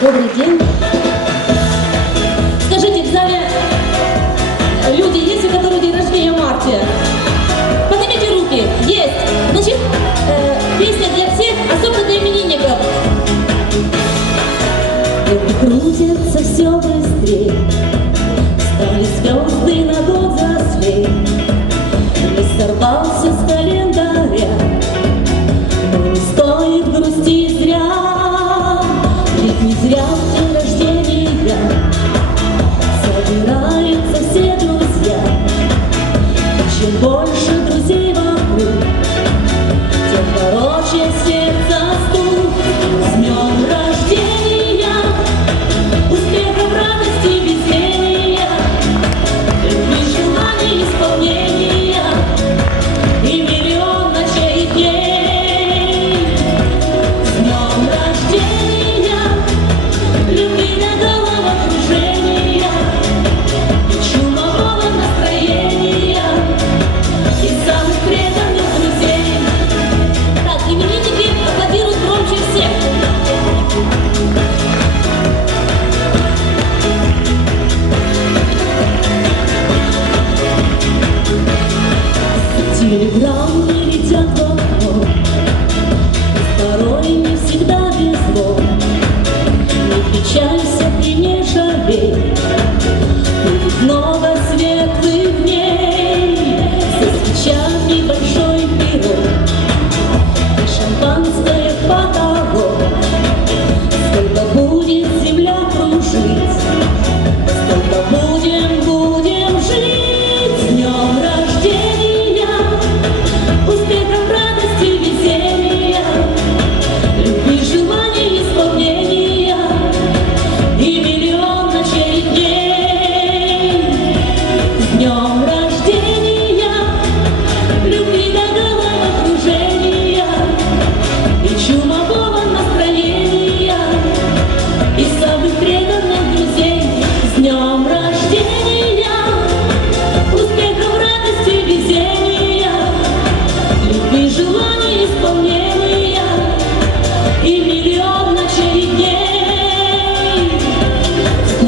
Добрый день. Скажите, в зале люди есть, у которых день рождения в марте? Поднимите руки. Есть. Значит, э, песня для всех, особенно для именинников. Руки крутятся все быстрее, Стали звезды на Yeah.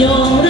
Señor.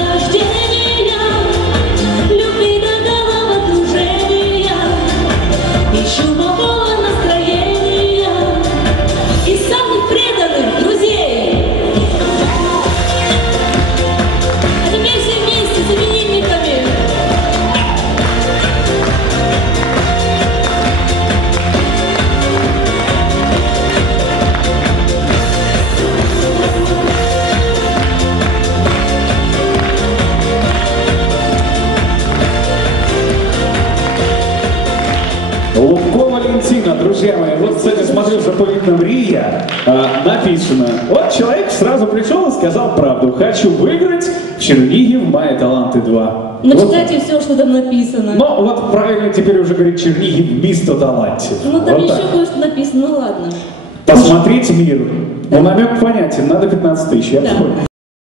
Лубко Валентина, друзья мои, вот, кстати, смотрю в заповедном Рия, а, написано, вот человек сразу пришел и сказал правду, хочу выиграть в Чернигове в мае таланты 2. Ну, Вот. читайте все, что там написано. Ну, вот правильно теперь уже говорит Чернигов место таланте. Ну, там Вот еще кое-что написано, ну ладно. Посмотреть мир. Ну, намек понятен, надо 15 тысяч, я Да. понял.